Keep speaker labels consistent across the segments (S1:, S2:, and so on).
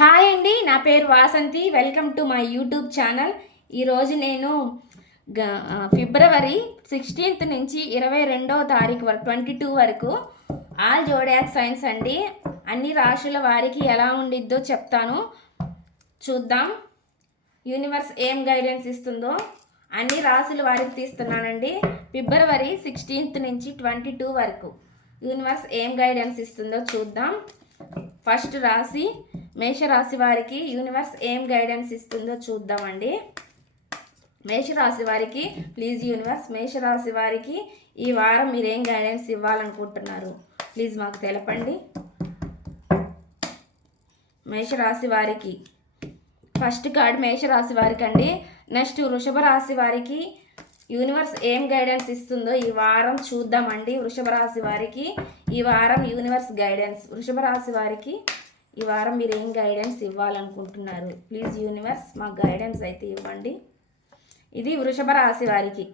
S1: Hi అండి నా పేరు Vasanthi. Welcome to my YouTube channel. ఈరోజు నేను గ- ఫిబ్రవరి సిక్స్టీన్త్ నుంచి ఇరవై రెండవ తారీఖు వరకు ట్వంటీ టూ వరకు ఆల్ జోడాక్ సైన్స్ అండి. అన్ని రాశుల వారికి ఎలా ఉండిద్దో చెప్తాను. చూద్దాం. యూనివర్స్ ఏం గైడెన్స్ ఇస్తుందో అన్ని రాశుల వారికి తీస్తున్నానండి. ఫిబ్రవరి సిక్స్టీన్త్ నుంచి ట్వంటీ టూ వరకు యూనివర్స్ ఏం గైడెన్స్ ఇస్తుందో చూద్దాం. ఫస్ట్ రాశి మేషరాశి వారికి యూనివర్స్ ఏం గైడెన్స్ ఇస్తుందో చూద్దామండి. మేషరాశి వారికి ప్లీజ్ యూనివర్స్ మేషరాశి వారికి ఈ వారం మీరు ఏం గైడెన్స్ ఇవ్వాలనుకుంటున్నారు? ప్లీజ్ మాకు తెలపండి. మేషరాశి వారికి ఫస్ట్ కార్డ్ మేషరాశి వారికి అండి నెక్స్ట్ వృషభ రాశి వారికి యూనివర్స్ ఏం గైడెన్స్ ఇస్తుందో ఈ వారం చూద్దామండి వృషభ రాశి వారికి. ఈ వారం యూనివర్స్ గైడెన్స్. వృషభ రాశి వారికి ఈ వారం మీరు ఏం గైడెన్స్ ఇవ్వాలనుకుంటున్నారు? ప్లీజ్ యూనివర్స్ మాకు గైడెన్స్ అయితే ఇవ్వండి. ఇది వృషభ రాశి వారికి.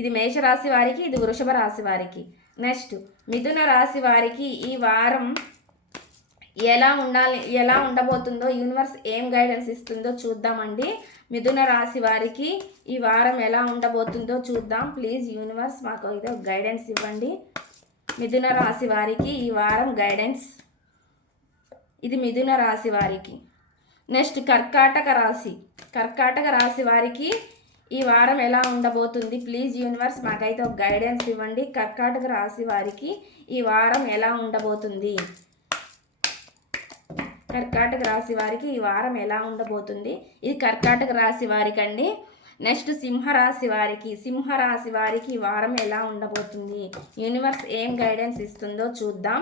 S1: ఇది మేషరాశి వారికి ఇది వృషభ రాశి వారికి. నెక్స్ట్ మిథున రాశి వారికి ఈ వారం ఎలా ఉండాలి ఎలా ఉండబోతుందో యూనివర్స్ ఏం గైడెన్స్ ఇస్తుందో చూద్దామండి. మిథున రాశి వారికి ఈ వారం ఎలా ఉండబోతుందో చూద్దాం. ప్లీజ్ యూనివర్స్ మాకు ఏదో గైడెన్స్ ఇవ్వండి. మిథున రాశి వారికి ఈ వారం గైడెన్స్ ఇది మిథున రాశి వారికి. నెక్స్ట్ కర్కాటక రాశి. కర్కాటక రాశి వారికి ఈ వారం ఎలా ఉండబోతుంది? ప్లీజ్ యూనివర్స్ మాకైతే ఒక గైడెన్స్ ఇవ్వండి. కర్కాటక రాశి వారికి ఈ వారం ఎలా ఉండబోతుంది? కర్కాటక రాశి వారికి ఈ వారం ఎలా ఉండబోతుంది? ఇది కర్కాటక రాశి వారికి అండి నెక్స్ట్ సింహరాశి వారికి సింహరాశి వారికి ఈ వారం ఎలా ఉండబోతుంది? యూనివర్స్ ఏం గైడెన్స్ ఇస్తుందో చూద్దాం.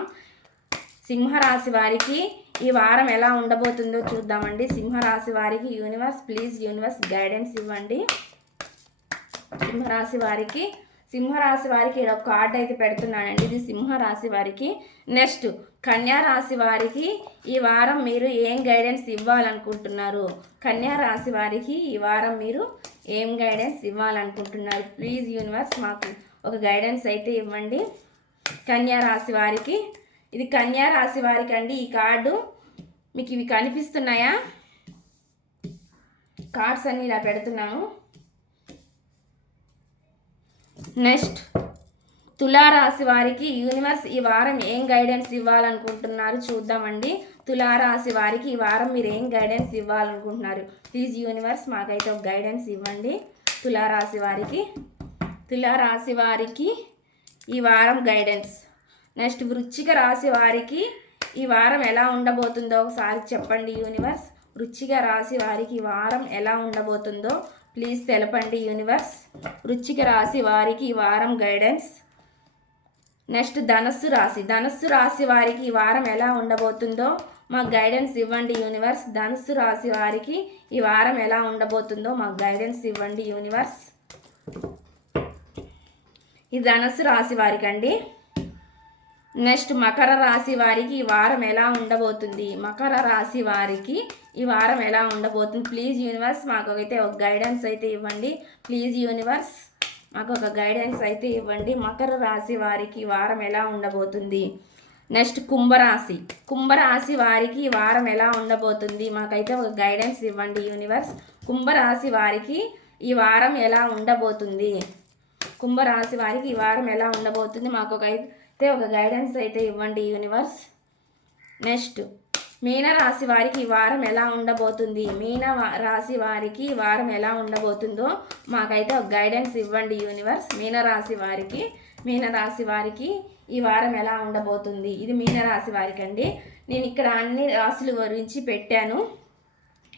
S1: సింహరాశి వారికి ఈ వారం ఎలా ఉండబోతుందో చూద్దామండి. సింహరాశి వారికి యూనివర్స్ ప్లీజ్ యూనివర్స్ గైడెన్స్ ఇవ్వండి. సింహరాశి వారికి సింహరాశి వారికి ఇక్కడ ఒక కార్డు అయితే పెడుతున్నానండి. ఇది సింహరాశి వారికి నెక్స్ట్ కన్యా రాశి వారికి ఈ వారం మీరు ఏం గైడెన్స్ ఇవ్వాలనుకుంటున్నారు? కన్యా రాశి వారికి ఈ వారం మీరు ఏం గైడెన్స్ ఇవ్వాలనుకుంటున్నారు? ప్లీజ్ యూనివర్స్ మాకు ఒక గైడెన్స్ అయితే ఇవ్వండి. కన్యా రాశి వారికి ఇది కన్యా రాశి వారికి అండి. ఈ కార్డు మీకు ఇవి కనిపిస్తున్నాయా? కార్డ్స్ అన్నీ ఇలా పెడుతున్నాను. నెక్స్ట్. తులారాశి వారికి యూనివర్స్ ఈ వారం ఏం గైడెన్స్ ఇవ్వాలనుకుంటున్నారు చూద్దామండి. తులారాశి వారికి ఈ వారం మీరు ఏం గైడెన్స్ ఇవ్వాలనుకుంటున్నారు? ప్లీజ్ యూనివర్స్ మాకైతే ఒక గైడెన్స్ ఇవ్వండి. తులారాశి వారికి తులారాశి వారికి ఈ వారం గైడెన్స్. నెక్స్ట్ వృచ్చిక రాశి వారికి ఈ వారం ఎలా ఉండబోతుందో ఒకసారి చెప్పండి యూనివర్స్. వృచ్చిక రాశి వారికి ఈ వారం ఎలా ఉండబోతుందో ప్లీజ్ తెలపండి యూనివర్స్. వృచ్చిక రాశి వారికి ఈ వారం గైడెన్స్. నెక్స్ట్ ధనస్సు రాశి. ధనస్సు రాశి వారికి ఈ వారం ఎలా ఉండబోతుందో మాకు గైడెన్స్ ఇవ్వండి యూనివర్స్. ధనుస్సు రాశి వారికి ఈ వారం ఎలా ఉండబోతుందో మాకు గైడెన్స్ ఇవ్వండి యూనివర్స్. ఈ ధనస్సు రాశి వారికి అండి నెక్స్ట్ మకర రాశి వారికి ఈ వారం ఎలా ఉండబోతుంది? మకర రాశి వారికి ఈ వారం ఎలా ఉండబోతుంది? ప్లీజ్ యూనివర్స్ మాకు అయితే ఒక గైడెన్స్ అయితే ఇవ్వండి. ప్లీజ్ యూనివర్స్ మాకు ఒక గైడెన్స్ అయితే ఇవ్వండి. మకర రాశి వారికి ఈ వారం ఎలా ఉండబోతుంది? నెక్స్ట్ కుంభరాశి. కుంభరాశి వారికి ఈ వారం ఎలా ఉండబోతుంది? మాకైతే ఒక గైడెన్స్ ఇవ్వండి యూనివర్స్. కుంభరాశి వారికి ఈ వారం ఎలా ఉండబోతుంది? కుంభరాశి వారికి ఈ వారం ఎలా ఉండబోతుంది? మాకు ఒక అయితే ఒక గైడెన్స్ అయితే ఇవ్వండి యూనివర్స్ నెక్స్ట్ మీన రాశి వారికి ఈ వారం ఎలా ఉండబోతుంది? మీన రాశి వారికి ఈ వారం ఎలా ఉండబోతుందో మాకైతే ఒక గైడెన్స్ ఇవ్వండి యూనివర్స్ మీన రాశి వారికి మీన రాశి వారికి ఈ వారం ఎలా ఉండబోతుంది? ఇది మీన రాశి వారికి అండి నేను ఇక్కడ అన్ని రాశుల గురించి పెట్టాను.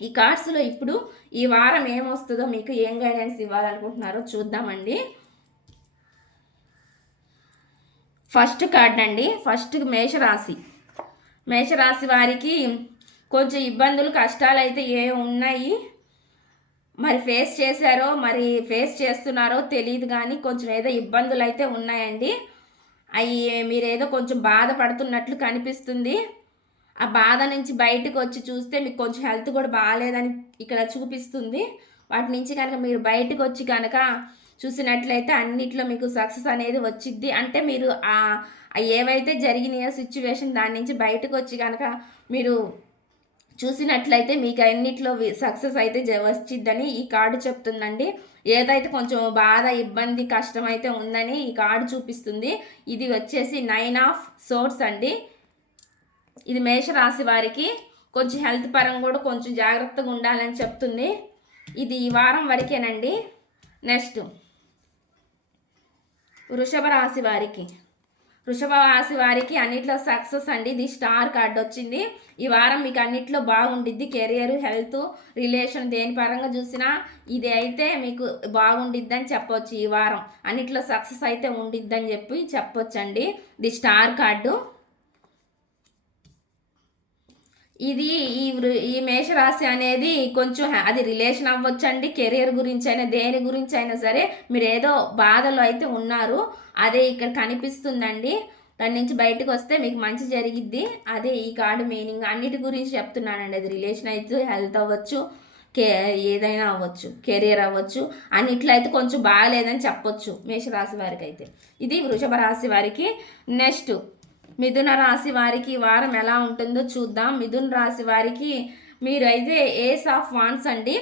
S1: ఈ కార్డ్స్లో ఇప్పుడు ఈ వారం ఏమొస్తుందో మీకు ఏం గైడెన్స్ ఇవ్వాలనుకుంటున్నారో చూద్దామండి. ఫస్ట్ కార్డ్ అండి. ఫస్ట్ మేషరాశి. మేషరాశి వారికి కొంచెం ఇబ్బందులు కష్టాలు అయితే ఏ ఉన్నాయి? మరి ఫేస్ చేశారో మరి ఫేస్ చేస్తున్నారో తెలియదు కానీ కొంచెం ఏదో ఇబ్బందులు అయితే ఉన్నాయండి. అవి మీరేదో కొంచెం బాధపడుతున్నట్లు కనిపిస్తుంది. ఆ బాధ నుంచి బయటకు వచ్చి చూస్తే మీకు కొంచెం హెల్త్ కూడా బాగాలేదని ఇక్కడ చూపిస్తుంది. వాటి నుంచి కనుక మీరు బయటకు వచ్చి కనుక చూసినట్లయితే అన్నిట్లో మీకు సక్సెస్ అనేది వచ్చిద్ది. అంటే మీరు ఆ ఏవైతే జరిగినాయో సిచ్యువేషన్ దాని నుంచి బయటకు వచ్చి కనుక మీరు చూసినట్లయితే మీకు అన్నిట్లో సక్సెస్ అయితే వచ్చిద్దని ఈ కార్డు చెప్తుందండి. ఏదైతే కొంచెం బాధ ఇబ్బంది కష్టం అయితే ఉందని ఈ కార్డు చూపిస్తుంది. ఇది వచ్చేసి నైన్ ఆఫ్ సోర్స్ అండి. ఇది మేషరాశి వారికి కొంచెం హెల్త్ పరంగా కూడా కొంచెం జాగ్రత్తగా ఉండాలని చెప్తుంది. ఇది ఈ వారం వరకేనండి. నెక్స్ట్ వృషభ రాశి వారికి. వృషభ రాశి వారికి అన్నిట్లో సక్సెస్ అండి. ఇది స్టార్ కార్డ్ వచ్చింది. ఈ వారం మీకు అన్నిట్లో బాగుండిద్ది. కెరియర్ హెల్త్ రిలేషన్ దేని పరంగా చూసినా ఇది అయితే మీకు బాగుండిద్ది అని చెప్పొచ్చు ఈ వారం. అన్నిట్లో సక్సెస్ అయితే ఉండిద్ది అని చెప్పి చెప్పొచ్చండి. ఇది స్టార్ కార్డు ఇది ఈ వృ- ఈ మేషరాశి అనేది కొంచెం అది రిలేషన్ అవ్వచ్చండి. కెరియర్ గురించి అయినా దేని గురించి అయినా సరే మీరు ఏదో బాధలో అయితే ఉన్నారు. అదే ఇక్కడ కనిపిస్తుందండి. దాని నుంచి బయటకు వస్తే మీకు మంచి జరిగిద్ది. అదే ఈ కార్డు మీనింగ్ అన్నిటి గురించి చెప్తున్నానండి. అది రిలేషన్ అయితే హెల్త్ అవ్వచ్చు కే ఏదైనా అవ్వచ్చు కెరియర్ అవ్వచ్చు అన్నిట్లో అయితే కొంచెం బాగాలేదని చెప్పొచ్చు మేషరాశి వారికి అయితే ఇది వృషభ రాశి వారికి నెక్స్ట్ మిథున రాశి వారికి వారం ఎలా ఉంటుందో చూద్దాం. మిథున రాశి వారికి మీరు అయితే ఏస్ ఆఫ్ వాన్స్ అండి.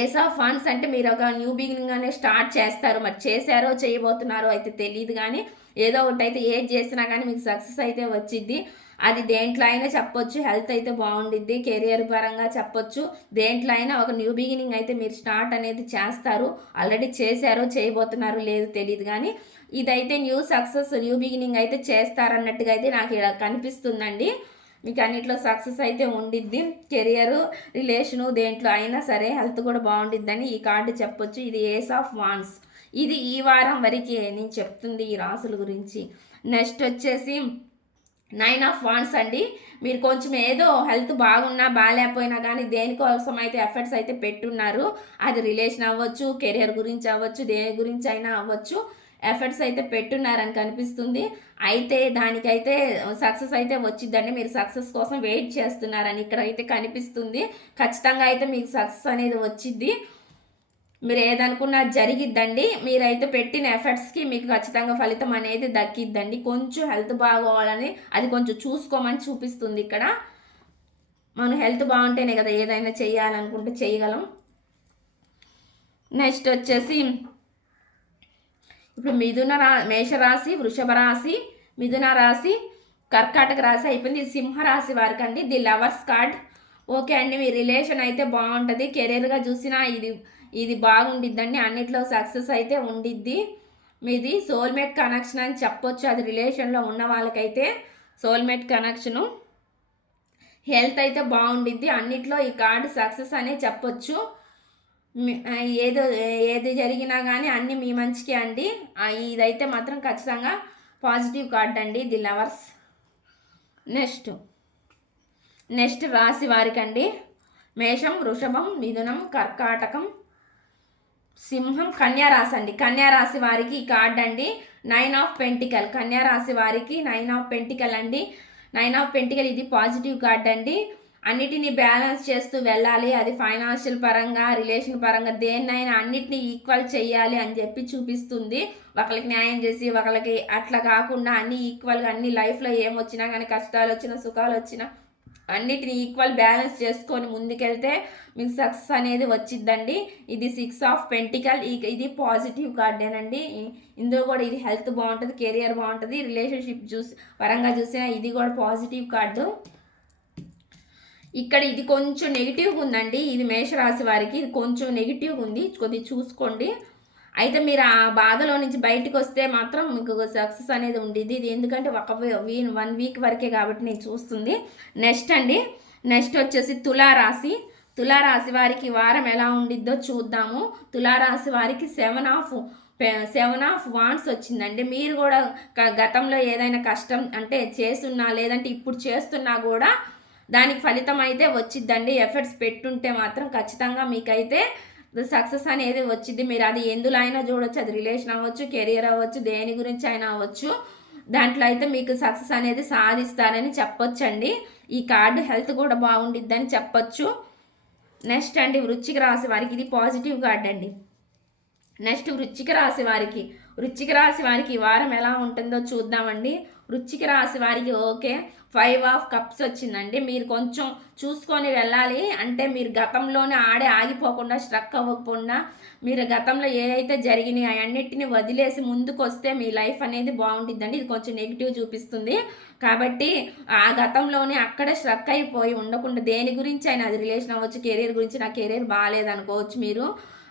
S1: ఏస్ ఆఫ్ వాన్స్ అంటే మీరు ఒక న్యూ బిగినింగ్ అనే స్టార్ట్ చేస్తారు. మరి చేశారో చేయబోతున్నారో అయితే తెలియదు కానీ ఏదో ఒకటి అయితే ఏది చేసినా కానీ మీకు సక్సెస్ అయితే వచ్చిద్ది. అది దేంట్లో అయినా చెప్పొచ్చు హెల్త్ అయితే బాగుండిద్ది కెరియర్ పరంగా చెప్పొచ్చు. దేంట్లో అయినా ఒక న్యూ బిగినింగ్ అయితే మీరు స్టార్ట్ అనేది చేస్తారు. ఆల్రెడీ చేశారో చేయబోతున్నారు లేదు తెలియదు కానీ ఇదైతే న్యూ సక్సెస్ న్యూ బిగినింగ్ అయితే చేస్తారన్నట్టుగా అయితే నాకు ఇలా కనిపిస్తుందండి. మీకు అన్నిట్లో సక్సెస్ అయితే ఉండిద్ది. కెరియర్ రిలేషను దేంట్లో అయినా సరే హెల్త్ కూడా బాగుండిద్దని ఈ కార్డు చెప్పొచ్చు. ఇది ఏస్ ఆఫ్ వాన్స్. ఇది ఈ వారం వరకే నేను చెప్తుంది ఈ రాసుల గురించి. నెక్స్ట్ వచ్చేసి నైన్ ఆఫ్ వాన్స్ అండి. మీరు కొంచెం ఏదో హెల్త్ బాగున్నా బాగాలేకపోయినా కానీ దేనికోసం అయితే ఎఫర్ట్స్ అయితే పెట్టున్నారు. అది రిలేషన్ అవ్వచ్చు కెరియర్ గురించి అవ్వచ్చు దేని గురించి అయినా అవ్వచ్చు. ఎఫర్ట్స్ అయితే పెట్టున్నారని కనిపిస్తుంది. అయితే దానికైతే సక్సెస్ అయితే వచ్చిందండి. మీరు సక్సెస్ కోసం వెయిట్ చేస్తున్నారని ఇక్కడ అయితే కనిపిస్తుంది. ఖచ్చితంగా అయితే మీకు సక్సెస్ అనేది వచ్చింది. మీరు ఏదనుకున్నా జరిగిద్దండి. మీరైతే పెట్టిన ఎఫర్ట్స్కి మీకు ఖచ్చితంగా ఫలితం అనేది దక్కిద్దండి. కొంచెం హెల్త్ బాగోవాలని అది కొంచెం చూసుకోమని చూపిస్తుంది ఇక్కడ. మనం హెల్త్ బాగుంటేనే కదా ఏదైనా చేయాలనుకుంటే చేయగలం. నెక్స్ట్ వచ్చేసి ఇప్పుడు మిథున రా మేషరాశి వృషభ రాశి మిథున రాశి కర్కాటక రాశి అయిపోయింది. సింహరాశి వారికి అండి ది లవర్స్ కార్డ్. ఓకే అండి మీ రిలేషన్ అయితే బాగుంటుంది. కెరీర్గా చూసినా ఇది ఇది బాగుండిద్దండి. అన్నిట్లో సక్సెస్ అయితే ఉండిద్ది. మీది సోల్మేట్ కనెక్షన్ అని చెప్పొచ్చు. అది రిలేషన్లో ఉన్న వాళ్ళకైతే సోల్మేట్ కనెక్షను. హెల్త్ అయితే బాగుండిద్ది. అన్నిట్లో ఈ కార్డు సక్సెస్ అనే చెప్పొచ్చు. ఏదో ఏది జరిగినా కానీ అన్నీ మీ మంచికే అండి. ఇదైతే మాత్రం ఖచ్చితంగా పాజిటివ్ కార్డ్ అండి ది లవర్స్. నెక్స్ట్ నెక్స్ట్ రాశి వారికి అండి మేషం వృషభం మిథునం కర్కాటకం సింహం కన్యా రాశి అండి. కన్యారాశి వారికి ఈ కార్డ్ అండి. Nine of pentacle. కన్యా రాశి వారికి నైన్ ఆఫ్ పెంటికల్ అండి. నైన్ ఆఫ్ పెంటికల్ ఇది పాజిటివ్ కార్డ్ అండి. అన్నిటినీ బ్యాలెన్స్ చేస్తూ వెళ్ళాలి. అది ఫైనాన్షియల్ పరంగా రిలేషన్ పరంగా దేన్నైనా అన్నిటినీ ఈక్వల్ చేయాలి అని చెప్పి చూపిస్తుంది. ఒకరికి న్యాయం చేసి ఒకరికి అట్లా కాకుండా అన్ని ఈక్వల్గా అన్ని లైఫ్లో ఏమొచ్చినా కానీ కష్టాలు వచ్చినా సుఖాలు వచ్చినా అన్నిటిని ఈక్వల్ బ్యాలెన్స్ చేసుకొని ముందుకెళ్తే మీకు సక్సెస్ అనేది వచ్చిద్దండి. ఇది సిక్స్ ఆఫ్ పెంటికల్. ఇది పాజిటివ్ కార్డేనండి. ఇందులో కూడా ఇది హెల్త్ బాగుంటుంది కెరియర్ బాగుంటుంది రిలేషన్షిప్ చూసి పరంగా చూసినా ఇది కూడా పాజిటివ్ కార్డు. ఇక్కడ ఇది కొంచెం నెగిటివ్గా ఉందండి. ఇది మేషరాశి వారికి ఇది కొంచెం నెగిటివ్గా ఉంది. కొద్దిగా చూసుకోండి. అయితే మీరు ఆ బాధలో నుంచి బయటకు వస్తే మాత్రం మీకు సక్సెస్ అనేది ఉండేది. ఇది ఎందుకంటే ఒక వీ వన్ వీక్ వరకే కాబట్టి నేను చూస్తుంది. నెక్స్ట్ అండి. నెక్స్ట్ వచ్చేసి తులారాశి. తులారాశి వారికి వారం ఎలా ఉండిద్దో చూద్దాము. తులారాశి వారికి seven of seven of wands వచ్చిందండి. మీరు కూడా గతంలో ఏదైనా కష్టం అంటే చేస్తున్నా లేదంటే ఇప్పుడు చేస్తున్నా కూడా దానికి ఫలితం అయితే వచ్చిద్దండి. ఎఫర్ట్స్ పెట్టుంటే మాత్రం ఖచ్చితంగా మీకైతే సక్సెస్ అనేది వచ్చింది మీరు అది ఎందులో అయినా చూడొచ్చు అది రిలేషన్ అవ్వచ్చు కెరియర్ అవ్వచ్చు దేని గురించి అయినా అవ్వచ్చు. దాంట్లో అయితే మీకు సక్సెస్ అనేది సాధిస్తారని చెప్పొచ్చండి. ఈ కార్డు హెల్త్ కూడా బాగుండిద్దని చెప్పొచ్చు. నెక్స్ట్ అండి వృచ్చిక రాశి వారికి ఇది పాజిటివ్ కార్డ్ అండి. నెక్స్ట్ వృచ్చిక రాశి వారికి వృచ్చిక రాశి వారికి ఈ వారం ఎలా ఉంటుందో చూద్దామండి. వృచ్చిక రాశి వారికి ఓకే. ఫైవ్ ఆఫ్ కప్స్ వచ్చిందండి. మీరు కొంచెం చూసుకొని వెళ్ళాలి. అంటే మీరు గతంలోనే ఆడే ఆగిపోకుండా స్ట్రక్ అవ్వకుండా మీరు గతంలో ఏదైతే జరిగినాయి అవన్నిటిని వదిలేసి ముందుకు వస్తే మీ లైఫ్ అనేది బాగుంటుందండి. ఇది కొంచెం నెగిటివ్ చూపిస్తుంది. కాబట్టి ఆ గతంలోనే అక్కడే స్ట్రక్ అయిపోయి ఉండకుండా దేని గురించి అయినా అది రిలేషన్ అవ్వచ్చు. కెరీర్ గురించి నా కెరీర్ బాగాలేదు అనుకోవచ్చు మీరు.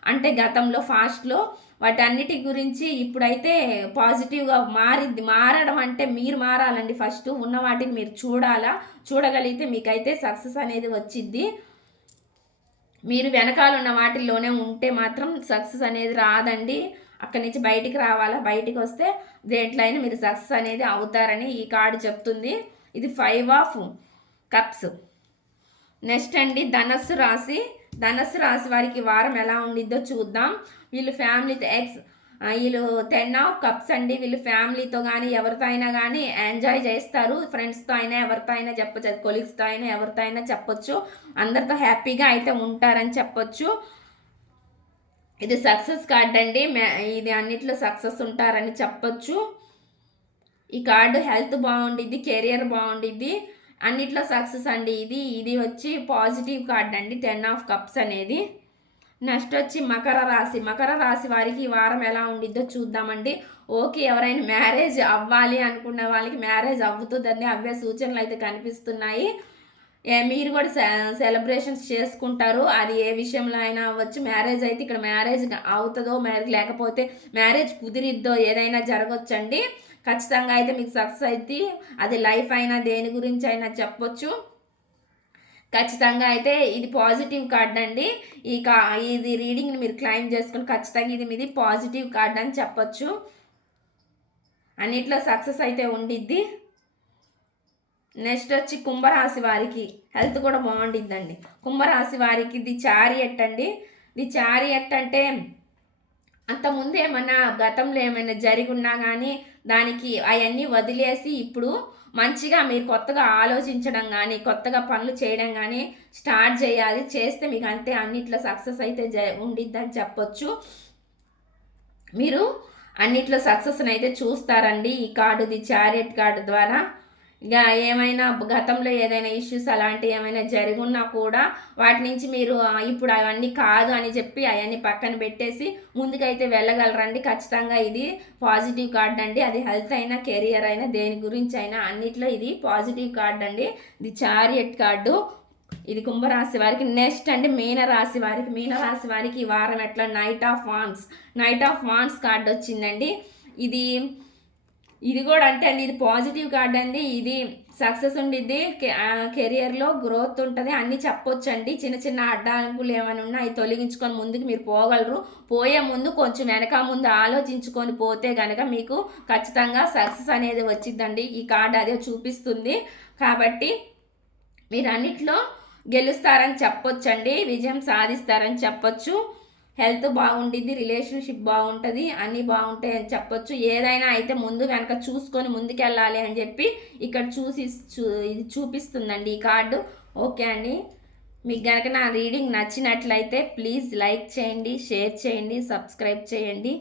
S1: అంటే గతంలో ఫాస్ట్లో వాటన్నిటి గురించి ఇప్పుడైతే పాజిటివ్గా మారింది. మారడం అంటే మీరు మారాలండి ఫస్ట్. ఉన్న వాటిని మీరు చూడాలా? చూడగలిగితే మీకైతే సక్సెస్ అనేది వచ్చిద్ది. మీరు వెనకాల ఉన్న వాటిల్లోనే ఉంటే మాత్రం సక్సెస్ అనేది రాదండి. అక్కడి నుంచి బయటికి రావాలా? బయటికి వస్తే దేంట్లో అయినా మీరు సక్సెస్ అనేది అవుతారని ఈ కార్డు చెప్తుంది. ఇది ఫైవ్ ఆఫ్ కప్స్. నెక్స్ట్ అండి ధనస్సు రాశి. ధనస్సు రాశి వారికి వారం ఎలా ఉండిద్దో చూద్దాం. వీళ్ళు ఫ్యామిలీతో ఎక్స్ వీళ్ళు టెన్ ఆఫ్ కప్స్ అండి. వీళ్ళు ఫ్యామిలీతో కానీ ఎవరితో అయినా కానీ ఎంజాయ్ చేస్తారు. ఫ్రెండ్స్తో అయినా ఎవరితో అయినా చెప్పచ్చు. అది కొలీగ్స్తో అయినా ఎవరితో అయినా చెప్పొచ్చు. అందరితో హ్యాపీగా అయితే ఉంటారని చెప్పొచ్చు. ఇది సక్సెస్ కార్డ్ అండి. ఇది అన్నిట్లో సక్సెస్ ఉంటారని చెప్పొచ్చు. ఈ కార్డు హెల్త్ బాగుండిద్ది కెరియర్ బాగుండిద్ది. అన్నిట్లో సక్సెస్ అండి ఇది. ఇది వచ్చి పాజిటివ్ కార్డ్ అండి. టెన్ ఆఫ్ కప్స్ అనేది. నెక్స్ట్ వచ్చి మకర రాశి. మకర రాశి వారికి ఈ వారం ఎలా ఉండిద్దో చూద్దామండి. ఓకే ఎవరైనా మ్యారేజ్ అవ్వాలి అనుకున్న వాళ్ళకి మ్యారేజ్ అవుతుందని అవే సూచనలు అయితే కనిపిస్తున్నాయి. మీరు కూడా సెలబ్రేషన్స్ చేసుకుంటారు. అది ఏ విషయంలో అయినా అవ్వచ్చు. మ్యారేజ్ అయితే ఇక్కడ మ్యారేజ్ అవుతుందో మ్యారేజ్ లేకపోతే మ్యారేజ్ కుదిరిద్దో ఏదైనా జరగవచ్చండి ఖచ్చితంగా అయితే మీకు సక్సెస్ అయితే అది లైఫ్ అయినా దేని గురించి అయినా చెప్పొచ్చు. ఖచ్చితంగా అయితే ఇది పాజిటివ్ కార్డ్ అండి. ఈ కా ఇది రీడింగ్ని మీరు క్లైమ్ చేసుకుని ఖచ్చితంగా ఇది మీది పాజిటివ్ కార్డ్ అని చెప్పొచ్చు. అన్నిట్లో సక్సెస్ అయితే ఉండిద్ది. నెక్స్ట్ వచ్చి కుంభరాశి వారికి హెల్త్ కూడా బాగుండిద్దండి. కుంభరాశి వారికి ఇది చారియట్ అండి. ఇది చారియట్ అంటే అంతకుముందు ఏమన్నా గతంలో ఏమైనా జరిగి ఉన్నా కానీ దానికి అవన్నీ వదిలేసి ఇప్పుడు మంచిగా మీరు కొత్తగా ఆలోచించడం కానీ కొత్తగా పనులు చేయడం కానీ స్టార్ట్ చేయాలి. చేస్తే మీకు అంతే అన్నిట్లో సక్సెస్ అయితే జ ఉండిద్దని చెప్పొచ్చు. మీరు అన్నిట్లో సక్సెస్ని అయితే చూస్తారండి. ఈ కార్డుది చారియట్ కార్డు ద్వారా ఇక ఏమైనా గతంలో ఏదైనా ఇష్యూస్ అలాంటివి ఏమైనా జరుగున్నా కూడా వాటి నుంచి మీరు ఇప్పుడు అవన్నీ కాదు అని చెప్పి అవన్నీ పక్కన పెట్టేసి ముందుకైతే వెళ్ళగలరండి. ఖచ్చితంగా ఇది పాజిటివ్ కార్డ్ అండి. అది హెల్త్ అయినా కెరియర్ అయినా దేని గురించి అయినా అన్నిట్లో ఇది పాజిటివ్ కార్డ్ అండి. ఇది చారియట్ కార్డు ఇది కుంభరాశి వారికి నెక్స్ట్ అండి. మీనరాశి వారికి మీనరాశి వారికి ఈ వారం ఎట్లా? Knight of wands knight of wands card వచ్చిందండి. ఇది ఇది కూడా అంటే అండి ఇది పాజిటివ్ కార్డ్ అండి. ఇది సక్సెస్ ఉండిద్ది కెరియర్లో గ్రోత్ ఉంటుంది. అన్నీ చెప్పొచ్చు అండి చిన్న చిన్న అడ్డాంకులు ఏమైనా ఉన్నా అవి తొలగించుకొని ముందుకు మీరు పోగలరు. పోయే ముందు కొంచెం వెనక ముందు ఆలోచించుకొని పోతే కనుక మీకు ఖచ్చితంగా సక్సెస్ అనేది వచ్చిందండి ఈ కార్డు అదే చూపిస్తుంది. కాబట్టి మీరు అన్నిట్లో గెలుస్తారని చెప్పొచ్చండి. విజయం సాధిస్తారని చెప్పొచ్చు. హెల్త్ బాగుండిద్ది రిలేషన్షిప్ బాగుంటుంది అన్నీ బాగుంటాయి అని చెప్పొచ్చు. ఏదైనా అయితే ముందు కనుక చూసుకొని ముందుకెళ్ళాలి అని చెప్పి ఇక్కడ చూసి ఇది చూపిస్తుందండి ఈ కార్డు. ఓకే అండి. మీకు కనుక నా రీడింగ్ నచ్చినట్లయితే ప్లీజ్ లైక్ చేయండి షేర్ చేయండి సబ్స్క్రైబ్ చేయండి.